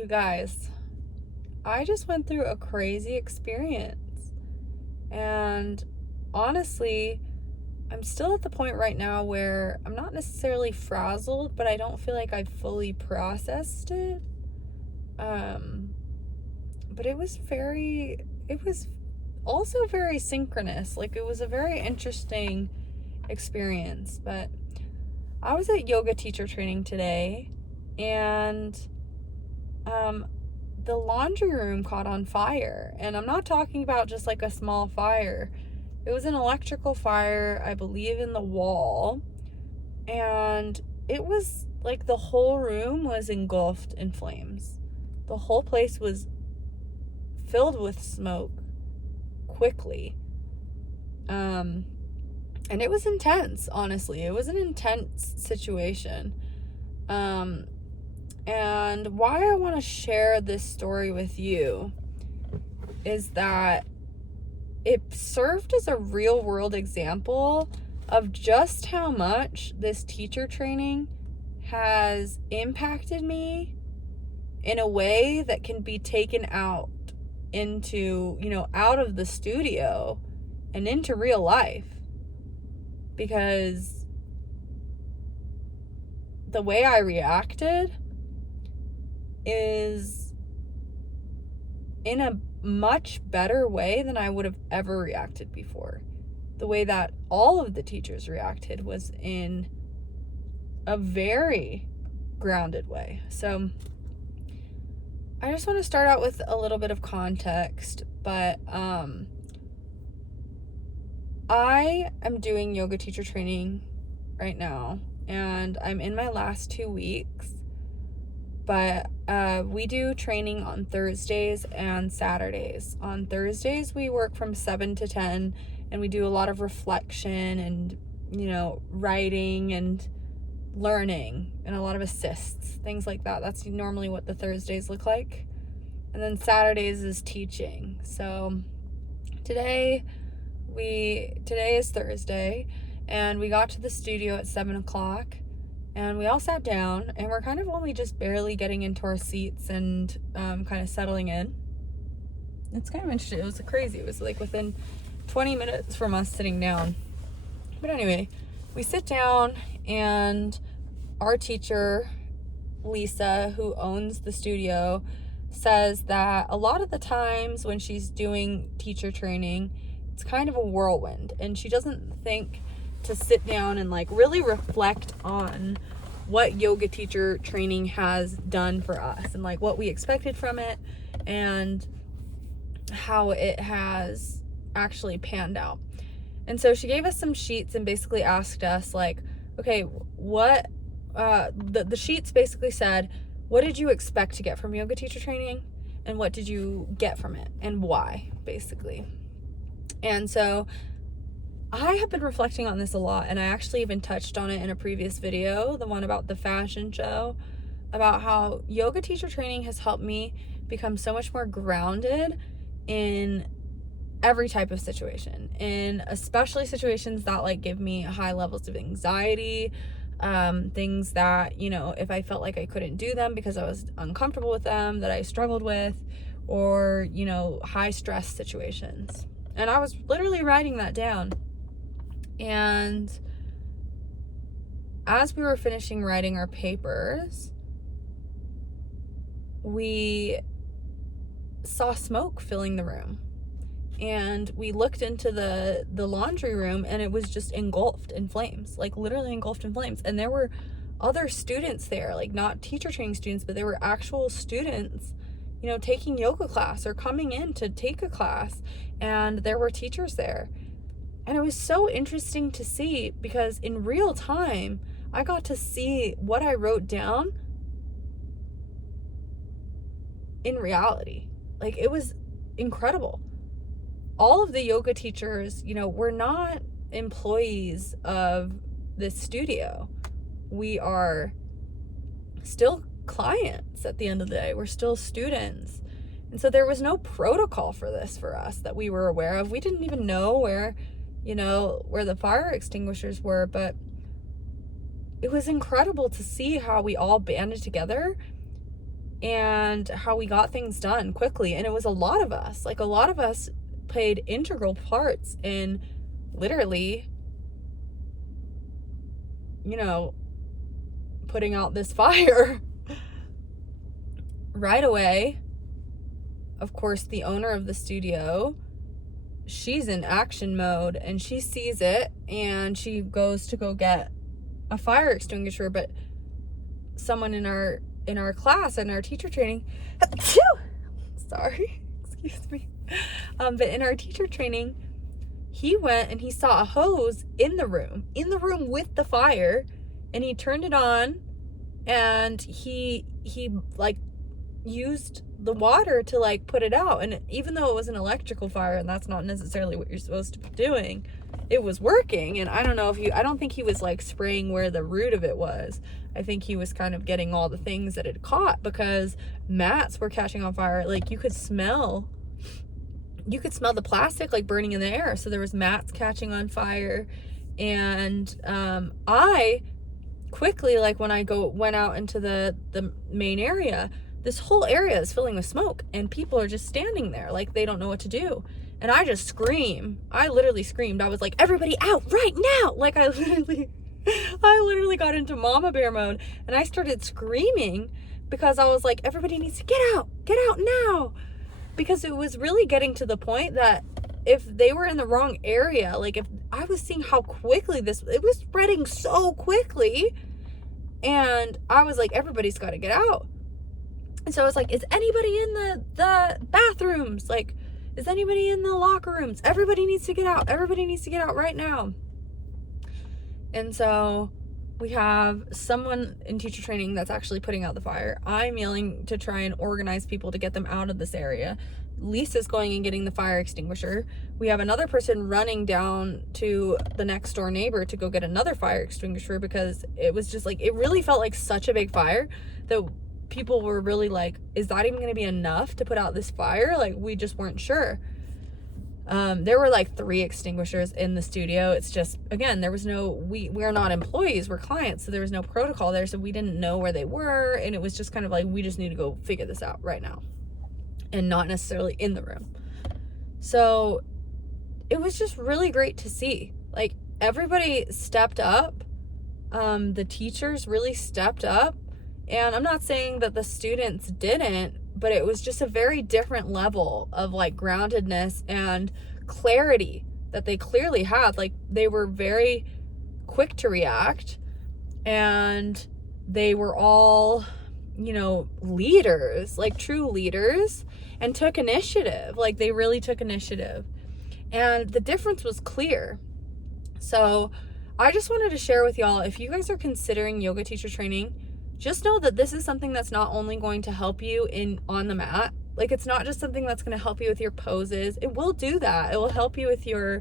You guys, I just went through a crazy experience. And honestly, I'm still at the point right now where I'm not necessarily frazzled, but I don't feel like I've fully processed it. But it was also very synchronous. Like, it was a very interesting experience. But I was at yoga teacher training today, and the laundry room caught on fire. And I'm not talking about just like a small fire. It was an electrical fire, I believe, in the wall. And it was like the whole room was engulfed in flames. The whole place was filled with smoke quickly. And it was intense, honestly. It was an intense situation. And why I want to share this story with you is that it served as a real world example of just how much this teacher training has impacted me in a way that can be taken out into, out of the studio and into real life. Because the way I reacted is in a much better way than I would have ever reacted before. The way that all of the teachers reacted was in a very grounded way. So I just want to start out with a little bit of context, but I am doing yoga teacher training right now, and I'm in my last 2 weeks. But we do training on Thursdays and Saturdays. On Thursdays, we work from 7 to 10, and we do a lot of reflection and, writing and learning and a lot of assists, things like that. That's normally what the Thursdays look like. And then Saturdays is teaching. So today is Thursday, and we got to the studio at 7 o'clock. And we all sat down, and we're kind of only just barely getting into our seats and kind of settling in. It's kind of interesting. It was crazy. It was like within 20 minutes from us sitting down. But anyway, we sit down, and our teacher, Lisa, who owns the studio, says that a lot of the times when she's doing teacher training, it's kind of a whirlwind, and she doesn't think to sit down and like really reflect on what yoga teacher training has done for us and like what we expected from it and how it has actually panned out. And so she gave us some sheets and basically asked us like, okay, what the sheets basically said, what did you expect to get from yoga teacher training and what did you get from it and why, basically. And so I have been reflecting on this a lot, and I actually even touched on it in a previous video, the one about the fashion show, about how yoga teacher training has helped me become so much more grounded in every type of situation, in especially situations that like give me high levels of anxiety, things that, if I felt like I couldn't do them because I was uncomfortable with them, that I struggled with, or, high stress situations. And I was literally writing that down. And as we were finishing writing our papers, we saw smoke filling the room. And we looked into the laundry room, and it was just engulfed in flames, like literally engulfed in flames. And there were other students there, like not teacher training students, but there were actual students, taking yoga class or coming in to take a class. And there were teachers there. And it was so interesting to see because in real time, I got to see what I wrote down in reality. Like, it was incredible. All of the yoga teachers, we're not employees of this studio. We are still clients at the end of the day. We're still students. And so there was no protocol for this for us that we were aware of. We didn't even know where the fire extinguishers were, but it was incredible to see how we all banded together and how we got things done quickly. And it was a lot of us. Like, a lot of us played integral parts in literally, you know, putting out this fire. Right away, of course, the owner of the studio, she's in action mode, and she sees it, and she goes to go get a fire extinguisher. But someone in our class, in our teacher training, sorry, excuse me, but in our teacher training, he went and he saw a hose in the room with the fire, and he turned it on, and he like used the water to like put it out. And even though it was an electrical fire, and that's not necessarily what you're supposed to be doing, it was working. And I don't think he was like spraying where the root of it was. I think he was kind of getting all the things that it caught, because mats were catching on fire. Like, you could smell the plastic like burning in the air. So there was mats catching on fire. And I quickly, like, when I went out into the main area, this whole area is filling with smoke, and people are just standing there like they don't know what to do. And I just scream. I literally screamed. I was like, everybody out right now. Like, I literally got into mama bear mode, and I started screaming because I was like, everybody needs to get out now. Because it was really getting to the point that if they were in the wrong area, like, if I was seeing how quickly it was spreading so quickly, and I was like, everybody's got to get out. And so I was like, is anybody in the bathrooms? Like, is anybody in the locker rooms? Everybody needs to get out. Everybody needs to get out right now. And so we have someone in teacher training that's actually putting out the fire. I'm yelling to try and organize people to get them out of this area. Lisa's going and getting the fire extinguisher. We have another person running down to the next door neighbor to go get another fire extinguisher, because it was just like, it really felt like such a big fire that people were really like, is that even going to be enough to put out this fire? Like, we just weren't sure. There were like 3 extinguishers in the studio. It's just, again, there was we're not employees, we're clients, so there was no protocol there, so we didn't know where they were, and it was just kind of like, we just need to go figure this out right now, and not necessarily in the room. So it was just really great to see. Like, everybody stepped up. The teachers really stepped up. And I'm not saying that the students didn't, but it was just a very different level of like groundedness and clarity that they clearly had. Like, they were very quick to react, and they were all, you know, leaders, like true leaders, and took initiative. Like, they really took initiative, and the difference was clear. So I just wanted to share with y'all, if you guys are considering yoga teacher training, just know that this is something that's not only going to help you on the mat. Like, it's not just something that's going to help you with your poses. It will do that. It will help you with your,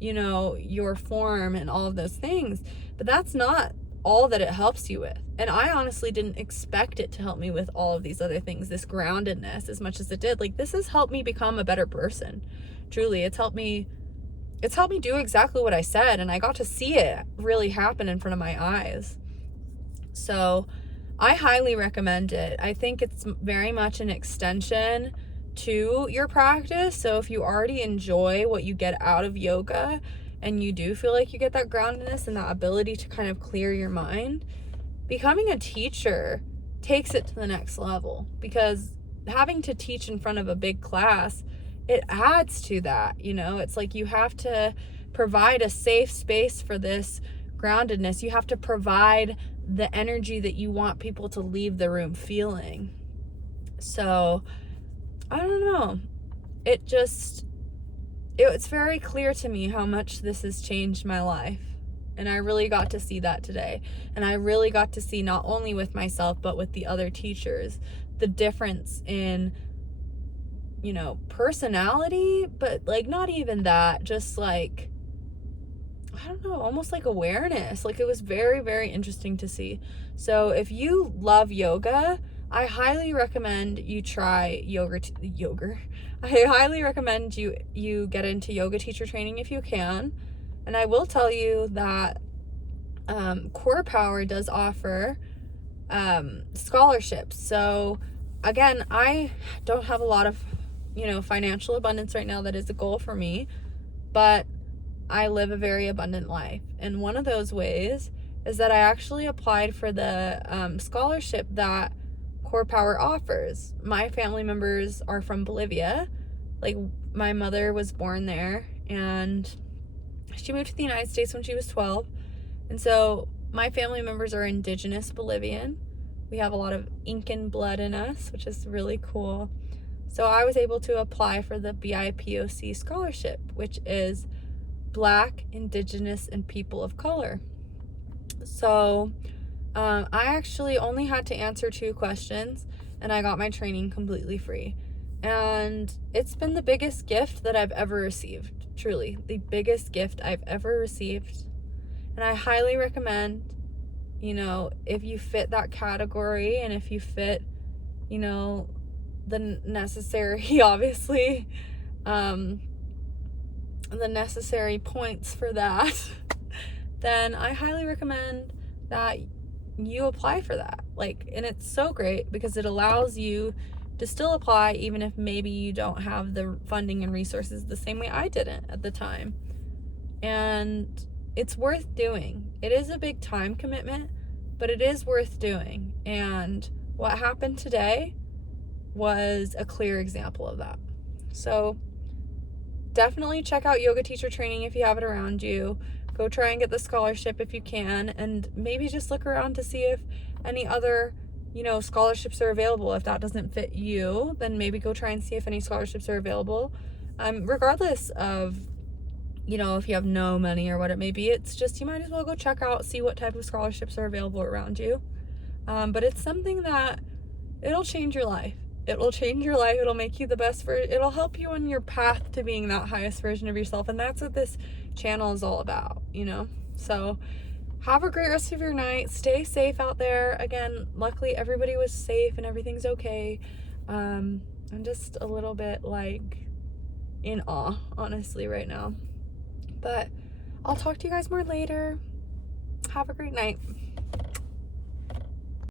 you know, your form and all of those things. But that's not all that it helps you with. And I honestly didn't expect it to help me with all of these other things, this groundedness, as much as it did. Like, this has helped me become a better person. Truly, it's helped me do exactly what I said, and I got to see it really happen in front of my eyes. So I highly recommend it. I think it's very much an extension to your practice. So if you already enjoy what you get out of yoga, and you do feel like you get that groundedness and that ability to kind of clear your mind, becoming a teacher takes it to the next level, because having to teach in front of a big class, it adds to that. You know, it's like you have to provide a safe space for this groundedness. You have to provide the energy that you want people to leave the room feeling. So I don't know, it's very clear to me how much this has changed my life, and I really got to see that today. And I really got to see, not only with myself but with the other teachers, the difference in, you know, personality, but like not even that, just like, I don't know, almost like awareness. Like, it was very, very interesting to see. So if you love yoga, I highly recommend you try yoga. I highly recommend you get into yoga teacher training if you can. And I will tell you that Core Power does offer scholarships. So again, I don't have a lot of, financial abundance right now. That is a goal for me, but I live a very abundant life. And one of those ways is that I actually applied for the scholarship that Core Power offers. My family members are from Bolivia. Like, my mother was born there, and she moved to the United States when she was 12. And so my family members are indigenous Bolivian. We have a lot of Incan blood in us, which is really cool. So I was able to apply for the BIPOC scholarship, which is Black, Indigenous, and People of Color. So I actually only had to answer 2 questions, and I got my training completely free. And it's been the biggest gift that I've ever received. Truly, the biggest gift I've ever received. And I highly recommend, if you fit that category, and if you fit, the necessary, obviously, the necessary points for that, then I highly recommend that you apply for that. And it's so great because it allows you to still apply even if maybe you don't have the funding and resources the same way I didn't at the time. And it's worth doing. It is a big time commitment, but it is worth doing. And what happened today was a clear example of that. So definitely check out yoga teacher training if you have it around you. Go try and get the scholarship if you can, and maybe just look around to see if any other, scholarships are available. If that doesn't fit you, then maybe go try and see if any scholarships are available. Regardless of, if you have no money or what it may be, it's just, you might as well go check out, see what type of scholarships are available around you. But it's something that it'll change your life. It will change your life. It'll make you the best it'll help you on your path to being that highest version of yourself. And that's what this channel is all about, So have a great rest of your night. Stay safe out there. Again, luckily everybody was safe and everything's okay. I'm just a little bit in awe, honestly, right now. But I'll talk to you guys more later. Have a great night.